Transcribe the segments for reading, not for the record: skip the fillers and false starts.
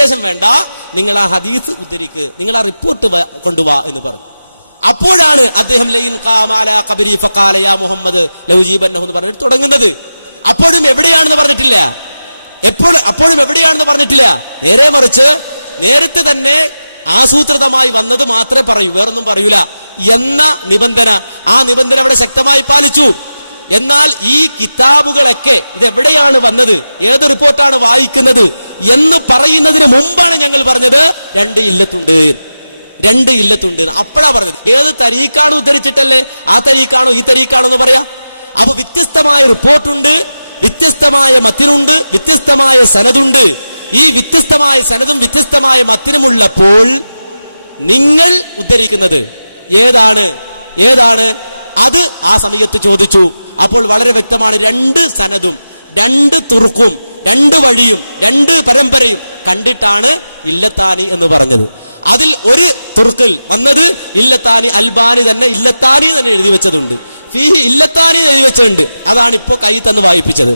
Verification വേണ്ട, നിങ്ങൾ ആ ഹദീസ് ഉദ്ധരിക്ക്, നിങ്ങൾ ആ റിപ്പോർട്ട് കൊണ്ടുവാ എന്ന് പറഞ്ഞു. അപ്പോഴാണ് അദ്ദേഹം ലൈൻ ഖാമ അലാ ഖബരി ഫഖാല യാ മുഹമ്മദ് ലൗജീബന്നഹു എന്ന് പറഞ്ഞിട്ട് തുടങ്ങുന്നത്. അപ്പോഴും എവിടെയാണെന്ന് പറഞ്ഞിട്ടില്ല, അപ്പോഴും എവിടെയാണെന്ന് പറഞ്ഞിട്ടില്ല. നേരെ മറിച്ച് നേരത്തെ തന്നെ ആസൂത്രിതമായി വന്നത് മാത്രമേ പറയൂ, വേറൊന്നും പറയൂല എന്ന നിബന്ധന, ആ നിബന്ധന അവിടെ ശക്തമായി പാലിച്ചു. എന്നാൽ ഈ കിതാബുകളൊക്കെ ഇതെവിടെയാണ് വന്നത്, ഏത് റിപ്പോർട്ടാണ് വായിക്കുന്നത് എന്ന് പറയുന്നതിന് മുമ്പാണ് ഞങ്ങൾ പറഞ്ഞത് രണ്ട് ഇല്ലത്തുണ്ട്. അപ്പോഴാ പറഞ്ഞത്. ഏത് തരീഖാണ് ഉദ്ധരിച്ചിട്ടല്ലേ ആ തരീഖാണോ ഈ തരീഖാണോ എന്ന് പറയാ. അപ്പൊ വ്യത്യസ്തമായ റിപ്പോർട്ടുണ്ട്, വ്യത്യസ്തമായ മത്തിനുണ്ട്, വ്യത്യസ്തമായ സനദുണ്ട്. ഈ വ്യത്യസ്തമായ സനദും വ്യത്യസ്തമായ മത്തിനുമുള്ളപ്പോൾ നിങ്ങൾ ഉദ്ധരിക്കുന്നത് ഏതാണ് അത് ആ സമയത്ത് ചോദിച്ചു. അപ്പോൾ വളരെ വ്യക്തമാണ്, രണ്ട് സനദും രണ്ട് തുറുക്കും രണ്ട് വഴിയും രണ്ട് പരമ്പരയും കണ്ടിട്ടാണ് ഇല്ലത്താനി എന്ന് പറഞ്ഞത്. അതിൽ ഒരു തുർക്കിൽ വന്നത് ഇല്ലത്താനി, അൽബാനി തന്നെ ഇല്ലത്താനി തന്നെ എഴുതി വെച്ചതുണ്ട്, ഫീഹി ഇല്ലത്താനി എഴുതി വെച്ചിട്ടുണ്ട്. അതാണ് ഇപ്പോൾ കൈ തന്ന് വായിപ്പിച്ചത്.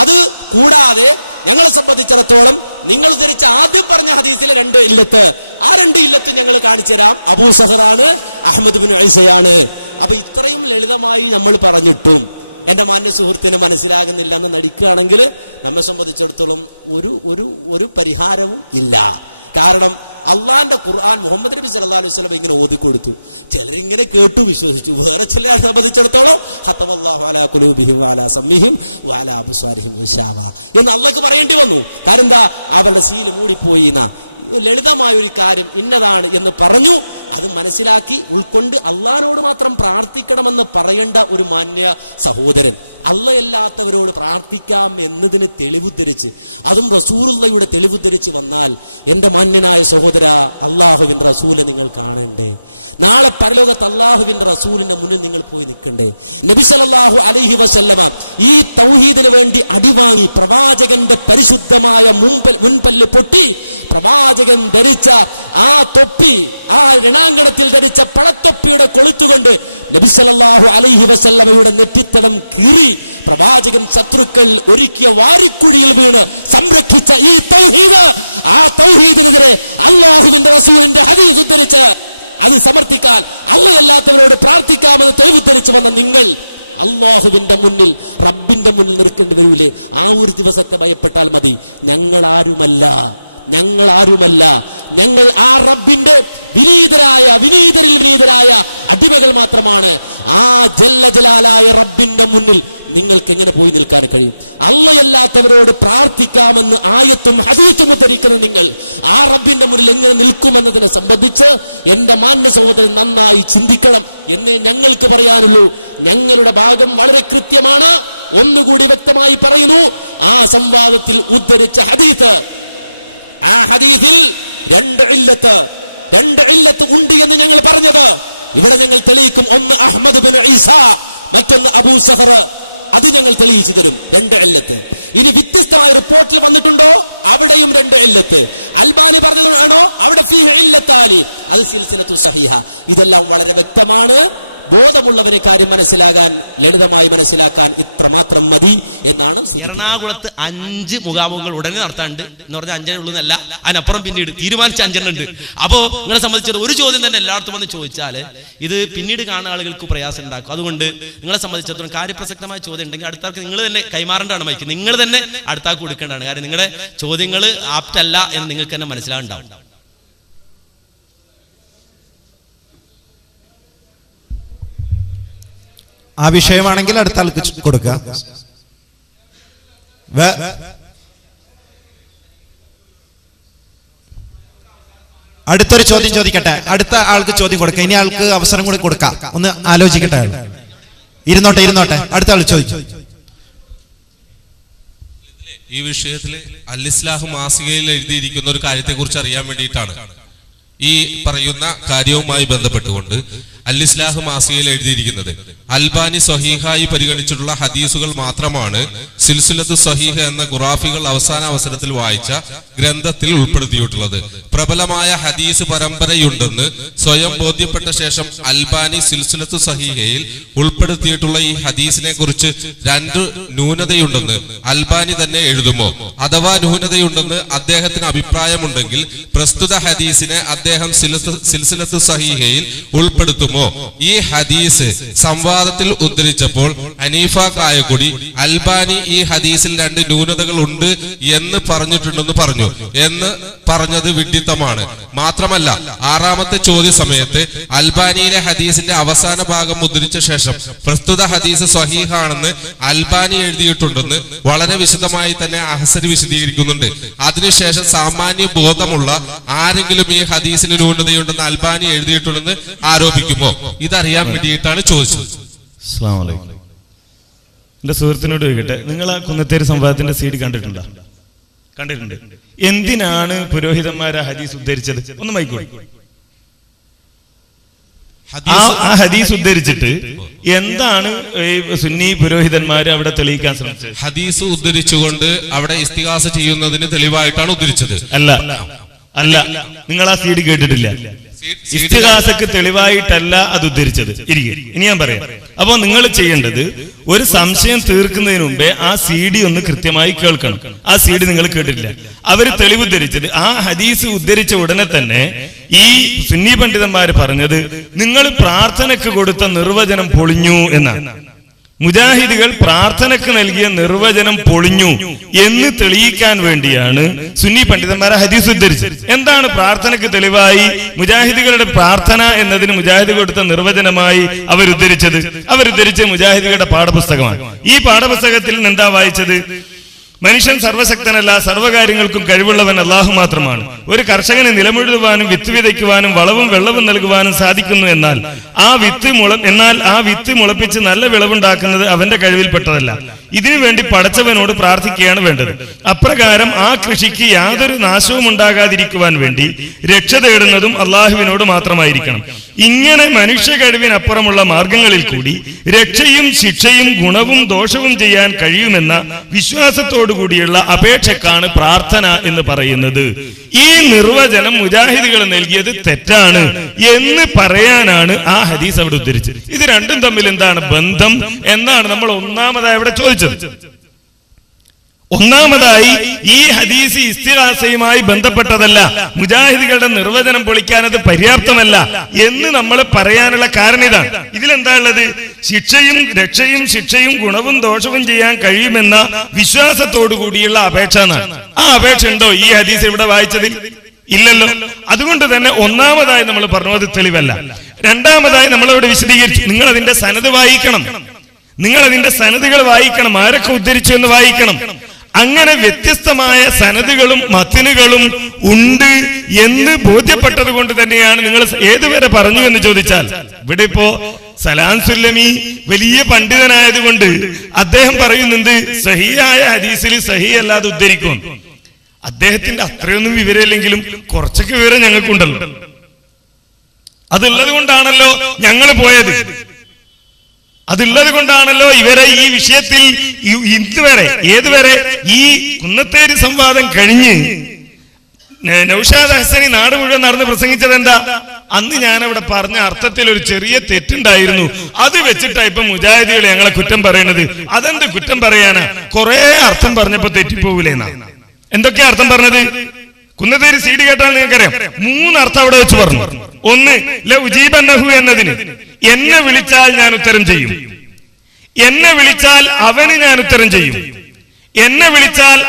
അത് കൂടാതെ ഞങ്ങളെ സംബന്ധിച്ചിടത്തോളം നിങ്ങൾ ഉദ്ധരിച്ച ആദ്യം പറഞ്ഞ ഹദീസിലെ രണ്ട് ഇല്ലത്ത്, ആ രണ്ട് ഇല്ലത്ത് ഞങ്ങൾ കാണിച്ചു തരാം. അബൂ സഹറാണ്, അഹ്മദ് ബിൻ ഐസയാണ്. അപ്പൊ ഇത്രയും ലളിതമായി നമ്മൾ പറഞ്ഞിട്ടും എൻ്റെ മാന്യ സുഹൃത്തിന് മനസ്സിലാകുന്നില്ല എന്ന് നടിക്കുകയാണെങ്കിൽ നമ്മെ സംബന്ധിച്ചിടത്തോളം ഒരു പരിഹാരവും ഇല്ല. കാരണം അള്ളാന്റെ ഖുർആൻ മുഹമ്മദ് നബി സല്ലല്ലാഹു അലൈഹി വസല്ലം ഇങ്ങനെ ഓതിക്കൊടുത്തു, ചിലരിങ്ങനെ കേട്ടു വിശ്വസിച്ചു. വേറെ ചിലരെ സംബന്ധിച്ചിടത്തോളം ഹത്തമല്ലാഹു അലാ ഖുലൂബിഹിം വഅലാ സമീഹിം വഅലാ അബ്സാരിഹിം ഗിശാവ എന്ന് അള്ളാഹ്ക്ക് പറയേണ്ടി വന്നു. കാരണം എന്താ, അവരുടെ സീല് മൂടിപ്പോയി. ലളിതമായ ഒരു കാര്യം ഇന്നതാണ് എന്ന് പറഞ്ഞു, അത് മനസ്സിലാക്കി ഉൾക്കൊണ്ട് അള്ളാഹിനോട് മാത്രം പ്രാർത്ഥിക്കണമെന്ന് പറയേണ്ട ഒരു മാന്യ സഹോദരൻ അള്ളയല്ലാത്തവരോട് പ്രാർത്ഥിക്കാം എന്നതിന് തെളിവുദ്ധരിച്ച്, അതും റസൂലുള്ളയുടെ തെളിവുദ്ധരിച്ച് വന്നാൽ എൻ്റെ മാന്യനായ സഹോദര, അള്ളാഹുവിൻ്റെ റസൂലെ നിങ്ങൾ കാണണ്ടേ? നാളെ പരലോകത്ത് അള്ളാഹുവിൻ്റെ റസൂലിൻ്റെ മുന്നിൽ നിങ്ങൾ പോയി നിൽക്കണ്ടേ? നബി സല്ലല്ലാഹു അലൈഹി വസല്ലമ ഈ തൗഹീദിന് വേണ്ടി അടിവാങ്ങി പ്രവാചകന്റെ പരിശുദ്ധമായ മുൻപല്ല് പൊട്ടി പ്രവാചകൻ ധരിച്ച ആ തൊപ്പി, ആ രണാങ്കണത്തിൽ ധരിച്ച പഴത്തൊപ്പിയുടെ കൊളുത്തുകൊണ്ട് നബി സല്ലല്ലാഹു അലൈഹി വസല്ലമയുടെ നെറ്റിത്തടം കീറി പ്രവാചകൻ ശത്രുക്കൾ ഒരുക്കിയ വാരിക്കുഴിയിൽ വീണ് സംരക്ഷിച്ച ഈ തൗഹീദ്, ആ തൗഹീദിനെതിരെ അല്ലാഹുവിന്റെ റസൂലിന്റെ ഹദീസ് ഉദ്ധരിച്ച് അത് സമർത്ഥിക്കാൻ അല്ലാത്തവരോട് പ്രാർത്ഥിക്കാമെന്ന് തെളിവുദ്ധരിച്ച് വന്ന നിങ്ങൾ അല്ലാഹുവിന്റെ മുന്നിൽ, റബ്ബിന്റെ മുന്നിൽ നിൽക്കേണ്ടി വരൂലേ? ആ ഒരു ദിവസത്തെ ഭയപ്പെട്ടാൽ മതി. ഞങ്ങൾ ആരുമല്ല, ഞങ്ങൾ ആ റബ്ബിന്റെ വിനീതരിൽ വിനീതരായ അടിമകൾ മാത്രമാണ്. ആ ജലാലായ റബ്ബിന്റെ മുന്നിൽ നിങ്ങൾക്ക് എങ്ങനെ പോയി നിൽക്കാൻ കഴിയും? അല്ലാത്തവരോട് പ്രാർത്ഥിക്കാമെന്ന് ആയത്തും ഹദീസും ഉദ്ധരിക്കുന്ന നിങ്ങൾ ആ റബ്ബിന്റെ മുന്നിൽ എങ്ങനെ നിൽക്കുമെന്നതിനെ സംബന്ധിച്ച് എൻ്റെ മാന്യ സഹോദരൻ നന്നായി ചിന്തിക്കണം എന്നേ ഞങ്ങൾക്ക് പറയാനുള്ളൂ. ഞങ്ങളുടെ ഭാഗം വളരെ കൃത്യമാണ്. ഒന്നുകൂടി വ്യക്തമായി പറയുന്നു, ആ സംവാദത്തിൽ ഉദ്ധരിച്ച ഹദീസ്, ആ ഹദീസിൽ രണ്ട് ഇല്ലത്ത് ഉണ്ട് എന്ന് ഞങ്ങൾ പറഞ്ഞത് ഇവിടെ ഞങ്ങൾ തെളിയിക്കും. ഒന്ന് അഹ്മദ് ബിൻ ഈസ, മറ്റൊന്ന് അബൂ സഹർ. അത് ഞങ്ങൾ തെളിയിച്ചു തരും. രണ്ട് ഇല്ലത്ത്. ഇനി വ്യത്യസ്തമായ റിപ്പോർട്ടിൽ വന്നിട്ടുണ്ടോ? അവിടെയും രണ്ട് ഇല്ലത്ത്. അൽബാനി പറഞ്ഞതാണോ? അവിടെ ഫീഹി ഇല്ലത്താനി, അത് സിൽസിലത്തു സഹീഹ. ഇതെല്ലാം വളരെ വ്യക്തമാണ്. ബോധമുള്ളവന് കാര്യം മനസ്സിലാകാൻ, ലളിതമായി മനസ്സിലാക്കാൻ ഇത്രമാത്രം മതി എന്നാണ് സൂചിപ്പിക്കുന്നത്. എറണാകുളത്ത് 5 മുഖാമുഖങ്ങൾ ഉടനെ നടത്താണ്ട് എന്ന് പറഞ്ഞാൽ 5 ഉള്ളൂന്നല്ല, അതിനപ്പുറം പിന്നീട് തീരുമാനിച്ച 5 ഉണ്ട്. അപ്പോ നിങ്ങളെ സംബന്ധിച്ചത് ഒരു ചോദ്യം തന്നെ എല്ലായിടത്തും വന്ന് ചോദിച്ചാൽ ഇത് പിന്നീട് കാണുന്ന ആളുകൾക്ക് പ്രയാസം ഉണ്ടാക്കും. അതുകൊണ്ട് നിങ്ങളെ സംബന്ധിച്ചിടത്തോളം കാര്യപ്രസക്തമായ ചോദ്യം ഉണ്ടെങ്കിൽ അടുത്താൾക്ക് നിങ്ങൾ തന്നെ കൈമാറേണ്ടതാണ് മൈക്ക്, നിങ്ങൾ തന്നെ അടുത്താൾക്ക് കൊടുക്കേണ്ടതാണ്. കാരണം നിങ്ങളുടെ ചോദ്യങ്ങൾ ആപ്റ്റല്ല എന്ന് നിങ്ങൾക്ക് തന്നെ മനസ്സിലാവുണ്ടാവും. ആ വിഷയമാണെങ്കിൽ അടുത്ത ആൾക്ക് കൊടുക്കുക. അടുത്തൊരു ചോദ്യം ചോദിക്കട്ടെ, അടുത്ത ആൾക്ക് ചോദ്യം കൊടുക്കുക. ഇനി ആൾക്ക് അവസരം കൂടി കൊടുക്കാം, ഒന്ന് ആലോചിക്കട്ടെ. ഇരുന്നോട്ടെ, അടുത്ത ആൾ ചോദിച്ചു. ഈ വിഷയത്തിൽ അൽ ഇസ്ലാഹ് മാസികയിൽ എഴുതിയിരിക്കുന്ന ഒരു കാര്യത്തെ കുറിച്ച് അറിയാൻ വേണ്ടിയിട്ടാണ്. ഈ പറയുന്ന കാര്യവുമായി ബന്ധപ്പെട്ടുകൊണ്ട് അൽ ഇസ്ലാഹ് മാസികയിൽ എഴുതിയിരിക്കുന്നത്, അൽബാനി സ്വഹീഹായി പരിഗണിച്ചിട്ടുള്ള ഹദീസുകൾ മാത്രമാണ് സിൽസിലത്തു സ്വഹീഹ എന്ന ഖുറാഫികൾ അവസാന അവസരത്തിൽ വായിച്ച ഗ്രന്ഥത്തിൽ ഉൾപ്പെടുത്തിയിട്ടുള്ളത്. പ്രബലമായ ഹദീസ് പരമ്പരയുണ്ടെന്ന് സ്വയം ബോധ്യപ്പെട്ട ശേഷം അൽബാനി സിൽസിലത്തു സ്വഹീഹയിൽ ഉൾപ്പെടുത്തിയിട്ടുള്ള ഈ ഹദീസിനെ കുറിച്ച് 2 ന്യൂനതയുണ്ടെന്ന് അൽബാനി തന്നെ എഴുതുമോ? അഥവാ ന്യൂനതയുണ്ടെന്ന് അദ്ദേഹത്തിന് അഭിപ്രായമുണ്ടെങ്കിൽ പ്രസ്തുത ഹദീസിനെ അദ്ദേഹം സിൽസിലത്തു സ്വഹീഹയിൽ ഉൾപ്പെടുത്തുമോ? ഈ ഹദീസ് സംവാദത്തിൽ ഉദ്ധരിച്ചപ്പോൾ ഹനീഫ കായക്കുടി അൽബാനി ഈ ഹദീസിൽ 2 ന്യൂനതകൾ ഉണ്ട് എന്ന് പറഞ്ഞിട്ടുണ്ടെന്ന് പറഞ്ഞു എന്ന് പറഞ്ഞത് വിഡ്ഢിത്തമാണ്. മാത്രമല്ല 6ാമത്തെ ചോദ്യ സമയത്ത് അൽബാനിയിലെ ഹദീസിന്റെ അവസാന ഭാഗം ഉദ്ധരിച്ച ശേഷം പ്രസ്തുത ഹദീസ് സ്വഹീഹാണെന്ന് അൽബാനി എഴുതിയിട്ടുണ്ടെന്ന് വളരെ വിശദമായി തന്നെ അഹ്സൻ വിശദീകരിക്കുന്നുണ്ട്. അതിനുശേഷം സാമാന്യ ബോധമുള്ള ആരെങ്കിലും ഈ ഹദീസിന് ന്യൂനതയുണ്ടെന്ന് അൽബാനി എഴുതിയിട്ടുണ്ടെന്ന് ആരോപിക്കുമോ? ഇതറിയാൻ വേണ്ടിയിട്ടാണ് ചോദിച്ചത്. അസ്സലാമു അലൈക്കും. എന്റെ സുഹൃത്തിനോട് ചോദിക്കട്ടെ, നിങ്ങൾ ആ കുന്നത്തേരി സംവാദത്തിന്റെ സീഡ് കണ്ടിട്ടുണ്ട്? എന്തിനാണ് പുരോഹിതന്മാർ ആ ഹദീസ് ഉദ്ധരിച്ചത്? ഒന്ന് മൈക്കോളി. ആ ഹദീസ് ഉദ്ധരിച്ചിട്ട് എന്താണ് സുന്നി പുരോഹിതന്മാർ അവിടെ തെളിയിക്കാൻ ശ്രമിച്ചത്? ഹദീസ് ഉദ്ധരിച്ചുകൊണ്ട് അവിടെ ഇസ്തിഗാസ ചെയ്യുന്നതിന് തെളിവായിട്ടാണ് ഉദ്ധരിച്ചത്. അല്ല, നിങ്ങൾ ആ സീഡ് കേട്ടിട്ടില്ല. ഇസ്തിഗാസക്ക് തെളിവായിട്ടല്ല അത് ഉദ്ധരിച്ചത്. ഇനി ഞാൻ പറയാം. അപ്പൊ നിങ്ങൾ ചെയ്യേണ്ടത്, ഒരു സംശയം തീർക്കുന്നതിന് മുമ്പേ ആ CD ഒന്ന് കൃത്യമായി കേൾക്കണം. ആ CD നിങ്ങൾ കേട്ടിട്ടില്ല. അവര് തെളിവ് ഉദ്ധരിച്ചത്, ആ ഹദീസ് ഉദ്ധരിച്ച ഉടനെ തന്നെ ഈ സുന്നി പണ്ഡിതന്മാർ പറഞ്ഞത് നിങ്ങൾ പ്രാർത്ഥനയ്ക്ക് കൊടുത്ത നിർവചനം പൊളിഞ്ഞു എന്നാണ്. മുജാഹിദുകൾ പ്രാർത്ഥനയ്ക്ക് നൽകിയ നിർവചനം പൊളിഞ്ഞു എന്ന് തെളിയിക്കാൻ വേണ്ടിയാണ് സുന്നി പണ്ഡിതന്മാരെ ഹദീസ് ഉദ്ധരിച്ചത്. എന്താണ് പ്രാർത്ഥനയ്ക്ക് തെളിവായി മുജാഹിദുകളുടെ പ്രാർത്ഥന എന്നതിന് മുജാഹിദ് കൊടുത്ത നിർവചനമായി അവരുദ്ധരിച്ച മുജാഹിദുകളുടെ പാഠപുസ്തകമാണ്. ഈ പാഠപുസ്തകത്തിൽ എന്താ വായിച്ചത്? മനുഷ്യൻ സർവശക്തനല്ല, സർവ്വകാര്യങ്ങൾക്കും കഴിവുള്ളവൻ അല്ലാഹു മാത്രമാണ്. ഒരു കർഷകന് നിലമുഴുവാനും വിത്ത് വിതയ്ക്കുവാനും വളവും വെള്ളവും നൽകുവാനും സാധിക്കുന്നു. എന്നാൽ ആ വിത്ത് മുളപ്പിച്ച് നല്ല വിളവുണ്ടാക്കുന്നത് അവന്റെ കഴിവിൽപ്പെട്ടതല്ല. ഇതിനു വേണ്ടി പടച്ചവനോട് പ്രാർത്ഥിക്കുകയാണ് വേണ്ടത്. അപ്രകാരം ആ കൃഷിക്ക് യാതൊരു നാശവും ഉണ്ടാകാതിരിക്കുവാൻ വേണ്ടി രക്ഷ തേടുന്നതും അള്ളാഹുവിനോട് മാത്രമായിരിക്കണം. ഇങ്ങനെ മനുഷ്യ കഴിവിനപ്പുറമുള്ള മാർഗങ്ങളിൽ കൂടി രക്ഷയും ശിക്ഷയും ഗുണവും ദോഷവും ചെയ്യാൻ കഴിയുമെന്ന വിശ്വാസത്തോടുകൂടിയുള്ള അപേക്ഷക്കാണ് പ്രാർത്ഥന എന്ന് പറയുന്നത്. ഈ നിർവചനം മുജാഹിദുകൾ നൽകിയത് തെറ്റാണ് എന്ന് പറയാനാണ് ആ ഹദീസ് അവിടെ ഉദ്ധരിച്ചത്. ഇത് രണ്ടും തമ്മിൽ എന്താണ് ബന്ധം എന്നാണ് നമ്മൾ ഒന്നാമതായി അവിടെ ചോദിച്ചത്. ഒന്നാമതായി ഈ ഹദീസ് ഇസ്തിഗാസയുമായി ബന്ധപ്പെട്ടതല്ല, മുജാഹിദുകളുടെ നിർവചനം പൊളിക്കാൻ അത് പര്യാപ്തമല്ല എന്ന് നമ്മൾ പറയാനുള്ള കാരണം ഇതാണ്. ഇതിലെന്താ ഉള്ളത്? രക്ഷയും ശിക്ഷയും ഗുണവും ദോഷവും ചെയ്യാൻ കഴിയുമെന്ന വിശ്വാസത്തോടു കൂടിയുള്ള അപേക്ഷ എന്നാണ്. ആ അപേക്ഷ ഉണ്ടോ ഈ ഹദീസ് ഇവിടെ വായിച്ചതിൽ? ഇല്ലല്ലോ. അതുകൊണ്ട് തന്നെ ഒന്നാമതായി നമ്മൾ പറഞ്ഞു അത് തെളിവല്ല. രണ്ടാമതായി നമ്മളവിടെ വിശദീകരിച്ചു, നിങ്ങൾ അതിന്റെ സനദ് വായിക്കണം, നിങ്ങൾ അതിന്റെ സനദുകൾ വായിക്കണം, ആരൊക്കെ ഉദ്ധരിച്ചു എന്ന് വായിക്കണം. അങ്ങനെ വ്യത്യസ്തമായ സനദുകളും മത്തിനുകളും ഉണ്ട് എന്ന് ബോധ്യപ്പെട്ടത് കൊണ്ട് തന്നെയാണ് നിങ്ങൾ ഏതുവരെ പറഞ്ഞു എന്ന് ചോദിച്ചാൽ, ഇവിടെ ഇപ്പോ സലാം സുല്ലമി വലിയ പണ്ഡിതനായതുകൊണ്ട് അദ്ദേഹം പറയുന്നുണ്ട് സഹിയായ ഹദീസിൽ സഹി അല്ലാതെ ഉദ്ധരിക്കും. അദ്ദേഹത്തിന്റെ അത്രയൊന്നും വിവരമില്ലെങ്കിലും കുറച്ചൊക്കെ വിവരം ഞങ്ങൾക്കുണ്ടല്ലോ. അതുള്ളത് കൊണ്ടാണല്ലോ ഞങ്ങൾ പോയത്. അതുള്ളത് കൊണ്ടാണല്ലോ ഇവരെ ഈ വിഷയത്തിൽ ഏതുവരെ ഈ കുന്നത്തേരി സംവാദം കഴിഞ്ഞ് നൗഷാദ് ഹസനി നാട് മുഴുവൻ നടന്ന് പ്രസംഗിച്ചത് എന്താ? അന്ന് ഞാൻ അവിടെ പറഞ്ഞ അർത്ഥത്തിൽ ഒരു ചെറിയ തെറ്റുണ്ടായിരുന്നു, അത് വെച്ചിട്ടാ ഇപ്പൊ മുജാഹിദികൾ ഞങ്ങളെ കുറ്റം പറയണത്. അതെന്ത് കുറ്റം പറയാനാ? കുറെ അർത്ഥം പറഞ്ഞപ്പോ തെറ്റിപ്പോകൂലേന്നാ. എന്തൊക്കെയാ അർത്ഥം പറഞ്ഞത്? കുന്നത്തേരി CD കേട്ടാൽ നിങ്ങൾക്കറിയാം. 3 അർത്ഥം അവിടെ വെച്ച് പറഞ്ഞു. ഒന്ന്, ലൗജീബന്നഹു എന്നതിന് എന്നെ വിളിച്ചാൽ ഞാൻ ഉത്തരം ചെയ്യും, എന്നെ വിളിച്ചാൽ അവന് ഞാൻ ഉത്തരം ചെയ്യും, എന്നെ വിളിച്ചാൽ